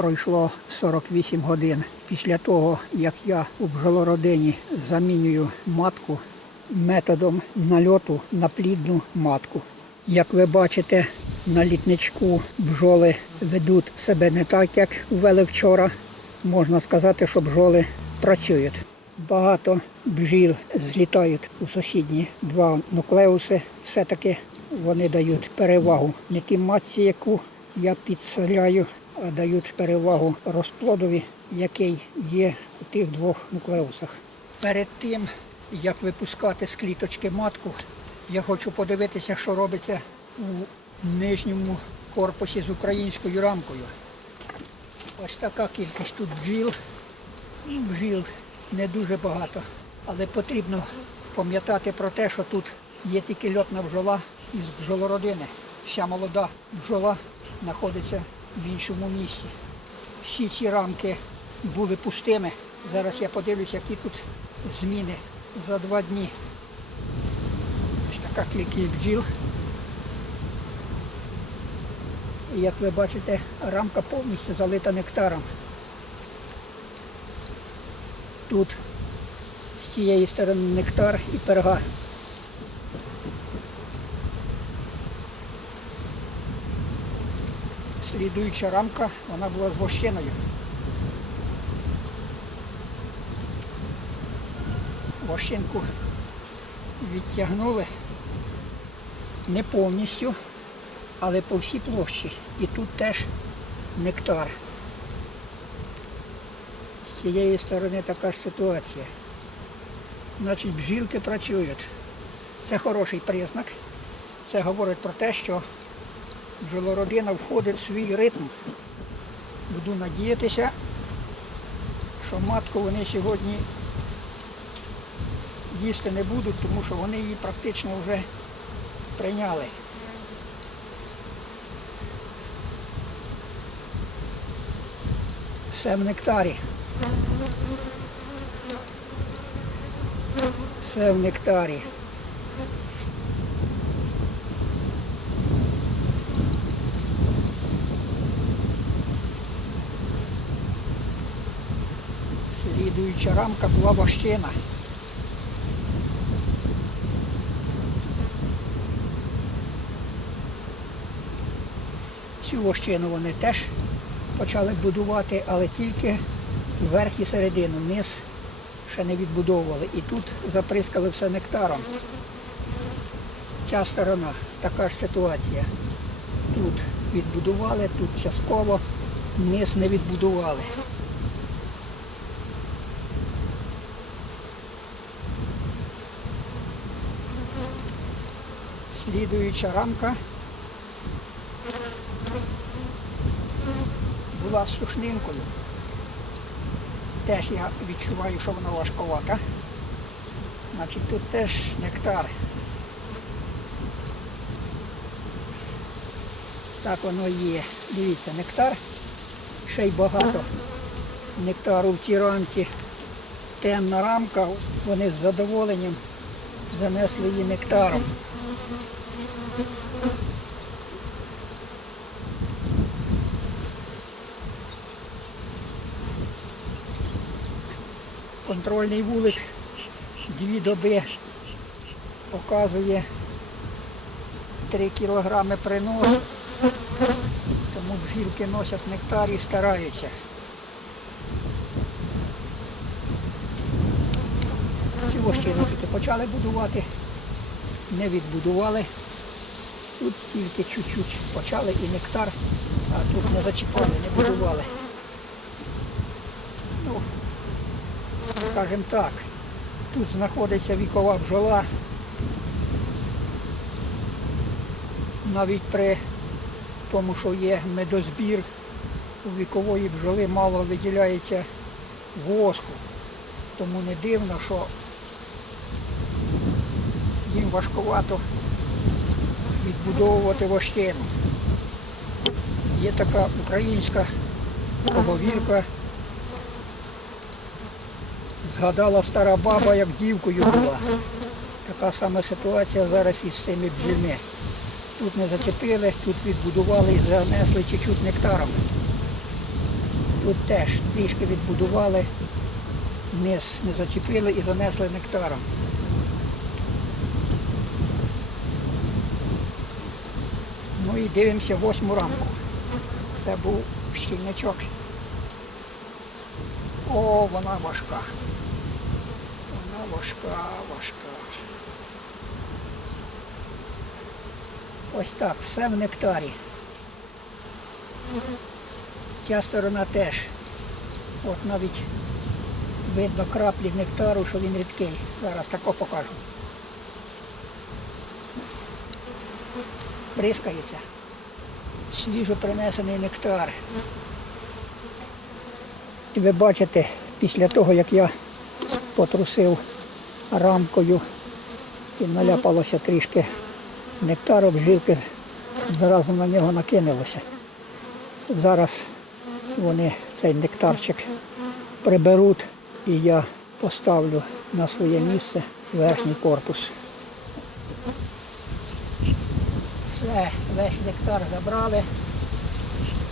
пройшло 48 годин. Після того, як я у бджолородині замінюю матку методом нальоту на плідну матку. Як ви бачите, на літничку бджоли ведуть себе не так, як ввели вчора. Можна сказати, що бджоли працюють. Багато бджіл злітають у сусідні два нуклеуси. Все-таки вони дають перевагу не тій матці, яку я підселяю, дають перевагу розплодові, який є у тих двох нуклеусах. Перед тим, як випускати з кліточки матку, я хочу подивитися, що робиться у нижньому корпусі з українською рамкою. Ось така кількість тут бджіл. Бджіл не дуже багато, але потрібно пам'ятати про те, що тут є тільки льотна бджола із бджолородини. Вся молода бджола знаходиться в іншому місці. Всі ці рамки були пустими. Зараз я подивлюся, які тут зміни за два дні. Ось така кількість бджіл. Як ви бачите, рамка повністю залита нектаром. Тут з цієї сторони нектар і перга. Слідуюча рамка, вона була з вощиною. Відтягнули не повністю, але по всій площі. І тут теж нектар. З цієї сторони така ж ситуація. Значить, бджілки працюють. Це хороший признак. Це говорить про те, що бджолородина входить в свій ритм. Буду надіятися, що матку вони сьогодні їсти не будуть, тому що вони її практично вже прийняли. Все в нектарі. Все в нектарі. Слідуюча рамка була вощина. Цю вощину вони теж почали будувати, але тільки верх і середину, низ ще не відбудовували. І тут заприскали все нектаром. Ця сторона, така ж ситуація. Тут відбудували, тут частково, низ не відбудували. Слідуюча рамка була з сушнинкою. Теж я відчуваю, що вона важковата. Значить, тут теж нектар. Так воно є. Дивіться, нектар. Ще й багато нектару в цій рамці. Темна рамка, вони з задоволенням занесли її нектаром. Контрольний вулик дві доби показує 3 кілограми принос, тому бджілки носять нектар і стараються. Ці вощини тут почали будувати, не відбудували. Тут тільки чуть-чуть почали і нектар, а тут не зачіпали, не будували. Ну, скажімо так, тут знаходиться вікова бджола. Навіть при тому, що є медозбір, у вікової бджоли мало виділяється воску. Тому не дивно, що їм важкувато відбудовувати вощину. Є така українська поговірка. Згадала стара баба, як дівкою була. Така сама ситуація зараз із цими бджільми. Тут не зачепили, тут відбудували і занесли чуть-чуть нектаром. Тут теж трішки відбудували, низ не зачепили і занесли нектаром. Ну і дивимося восьму рамку. Це був щільничок. О, вона важка. Вона важка, важка. Ось так, все в нектарі. Ця сторона теж. От навіть видно краплі нектару, що він рідкий. Зараз тако покажу. Бризкається. Свіжо принесений нектар. Ви бачите, після того, як я потрусив рамкою і наляпалося трішки нектару, жилки зразу на нього накинулося. Зараз вони цей нектарчик приберуть і я поставлю на своє місце верхній корпус. Все, весь нектар забрали.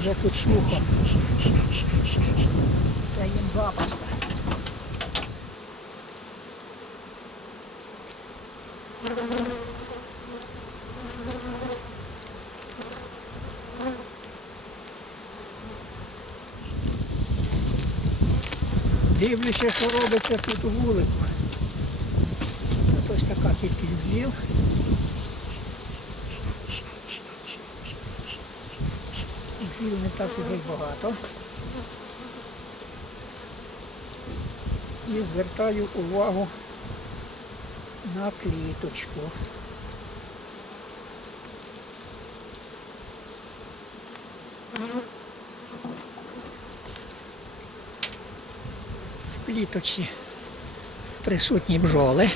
Вже тут сухо. Це їм запаска. Дивлюся, що робиться тут у. Ось така кількість бджіл. Бджіл не так уже й багато. І звертаю увагу на кліточку. В кліточці присутні бджоли.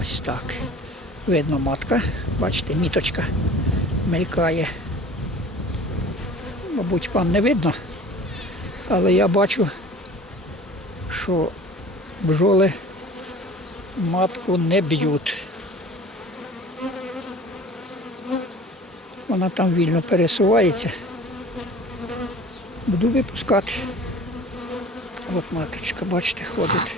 Ось так. Видно матка. Бачите, міточка мелькає. Мабуть, вам не видно, але я бачу, що бджоли матку не б'ють. Вона там вільно пересувається. Буду випускати. От маточка, бачите, ходить.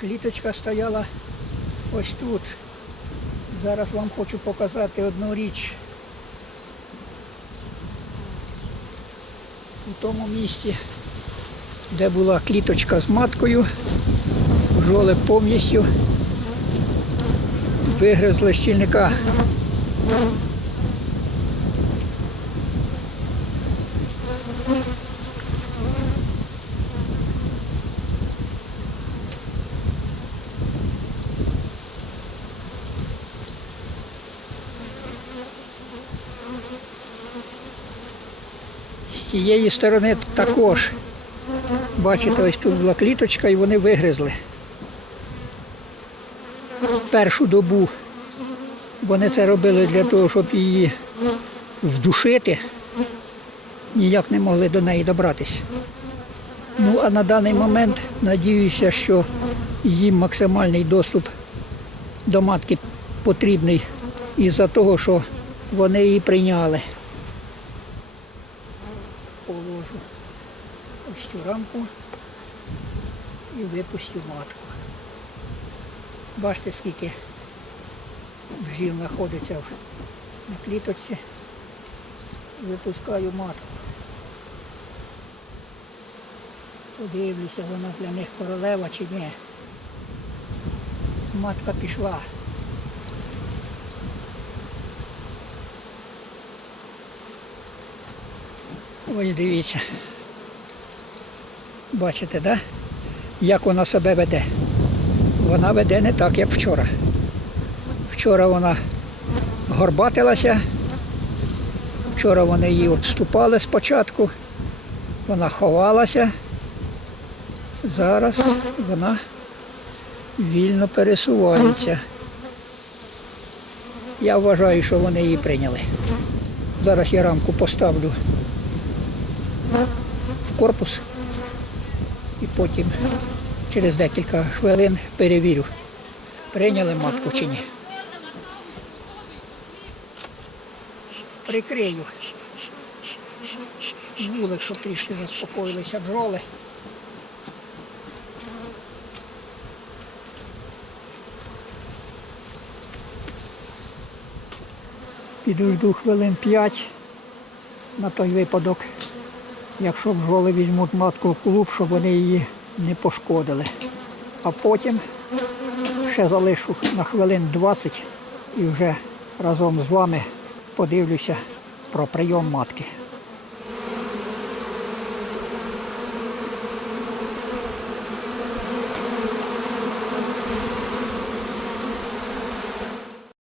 Кліточка стояла ось тут. Зараз вам хочу показати одну річ. У тому місці, де була кліточка з маткою, бджоли повністю вигризли щільника. З цієї сторони також. Бачите, ось тут була кліточка і вони вигризли. Першу добу вони це робили для того, щоб її вдушити. Ніяк не могли до неї добратися. Ну а на даний момент надіюся, що їм максимальний доступ до матки потрібний із-за того, що вони її прийняли. Цю рамку і випустю матку. Бачите, скільки бджіл знаходиться на кліточці. Випускаю матку. Подивлюся, вона для них королева чи ні. Матка пішла. Ось дивіться. Бачите, да? як вона себе веде? Вона веде не так, як вчора. Вчора вона горбатилася. Вчора вони її обступали спочатку. Вона ховалася. Зараз вона вільно пересувається. Я вважаю, що вони її прийняли. Зараз я рамку поставлю в корпус і потім через декілька хвилин перевірю, прийняли матку чи ні. Прикрию вулик, щоб трішки заспокоїлися бджоли. Підожду хвилин 5 на той випадок, якщо бджоли візьмуть матку в клуб, щоб вони її не пошкодили. А потім ще залишу на хвилин 20 і вже разом з вами подивлюся про прийом матки.